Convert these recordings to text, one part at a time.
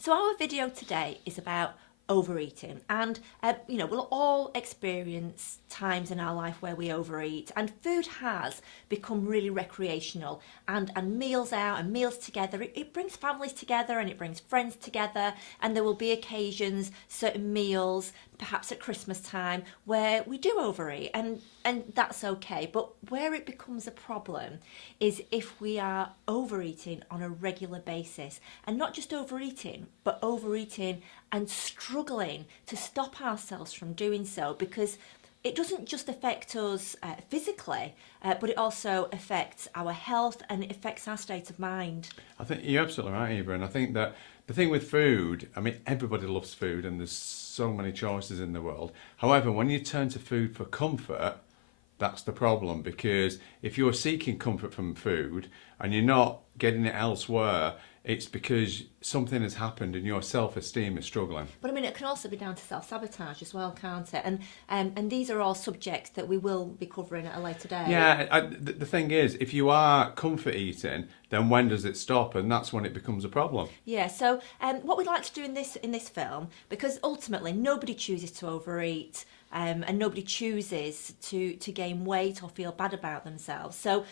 So our video today is about overeating, and we'll all experience times in our life where we overeat, and food has become really recreational, and meals out and meals together, it brings families together and it brings friends together, and there will be occasions, certain meals, perhaps at Christmas time, where we do overeat, and that's okay. But where it becomes a problem is if we are overeating on a regular basis, and not just overeating, but overeating and struggling to stop ourselves from doing so, because it doesn't just affect us physically, but it also affects our health and it affects our state of mind. I think you're absolutely right, Eva, and I think that the thing with food, I mean, everybody loves food and there's so many choices in the world. However, when you turn to food for comfort, that's the problem, because if you're seeking comfort from food and you're not getting it elsewhere, it's because something has happened and your self-esteem is struggling. But I mean, it can also be down to self-sabotage as well, can't it? And these are all subjects that we will be covering at a later date. Yeah, the thing is, if you are comfort eating, then when does it stop? And that's when it becomes a problem. Yeah, so what we'd like to do in this film, because ultimately nobody chooses to overeat, and nobody chooses to gain weight or feel bad about themselves. So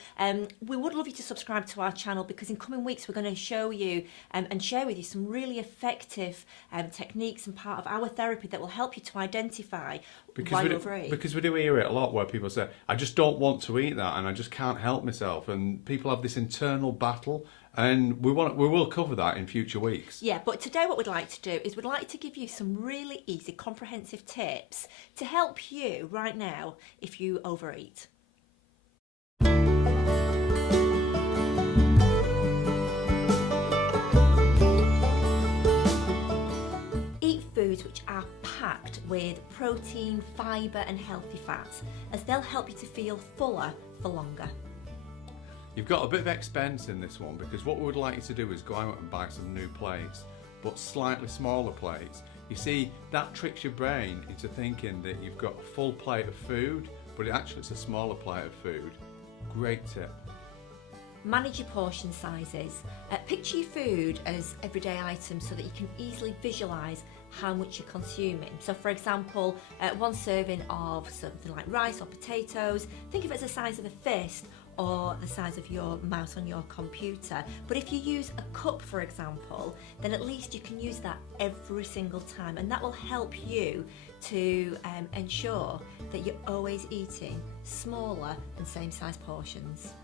we would love you to subscribe to our channel, because in coming weeks we're going to show you and share with you some really effective techniques and part of our therapy that will help you to identify why you overeat. Because we do hear it a lot where people say, I just don't want to eat that and I just can't help myself. And people have this internal battle, and we will cover that in future weeks. Yeah, but today what we'd like to do is we'd like to give you some really easy, comprehensive tips to help you right now if you overeat. Eat foods which are packed with protein, fibre and healthy fats, as they'll help you to feel fuller for longer. You've got a bit of expense in this one, because what we would like you to do is go out and buy some new plates, but slightly smaller plates. You see, that tricks your brain into thinking that you've got a full plate of food, but actually it's a smaller plate of food. Great tip. Manage your portion sizes. Picture your food as everyday items so that you can easily visualise how much you're consuming. So for example, one serving of something like rice or potatoes, think of it as the size of a fist or the size of your mouse on your computer. But if you use a cup, for example, then at least you can use that every single time, and that will help you to ensure that you're always eating smaller and same size portions.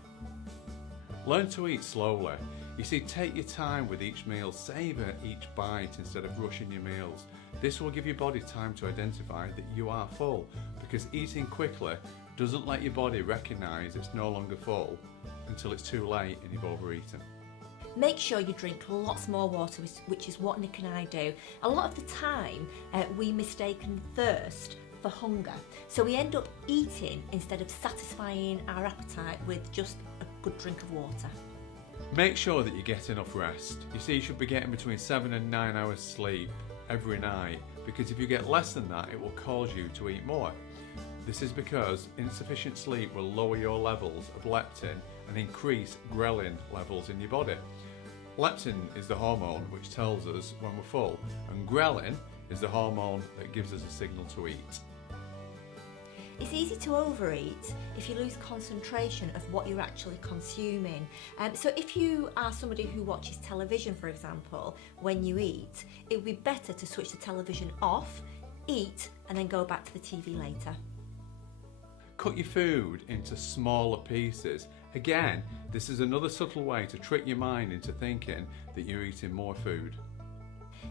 Learn to eat slowly. You see, take your time with each meal, savour each bite instead of rushing your meals. This will give your body time to identify that you are full, because eating quickly doesn't let your body recognise it's no longer full until it's too late and you've overeaten. Make sure you drink lots more water, which is what Nick and I do. A lot of the time we mistaken thirst for hunger, so we end up eating instead of satisfying our appetite with just a good drink of water. Make sure that you get enough rest. You see, you should be getting between 7 and 9 hours sleep every night, because if you get less than that, it will cause you to eat more. This is because insufficient sleep will lower your levels of leptin and increase ghrelin levels in your body. Leptin is the hormone which tells us when we're full, and ghrelin is the hormone that gives us a signal to eat. It's easy to overeat if you lose concentration of what you're actually consuming. So if you are somebody who watches television, for example, when you eat, it would be better to switch the television off, eat, and then go back to the TV later. Cut your food into smaller pieces. Again, this is another subtle way to trick your mind into thinking that you're eating more food.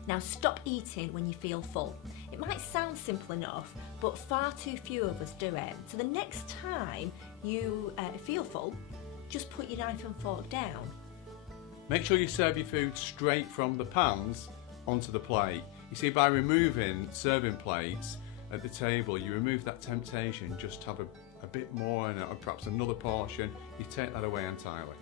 Now stop eating when you feel full. It might sound simple enough, but far too few of us do it. So the next time you feel full, just put your knife and fork down. Make sure you serve your food straight from the pans onto the plate. You see, by removing serving plates at the table, you remove that temptation just to have a bit more and perhaps another portion. You take that away entirely.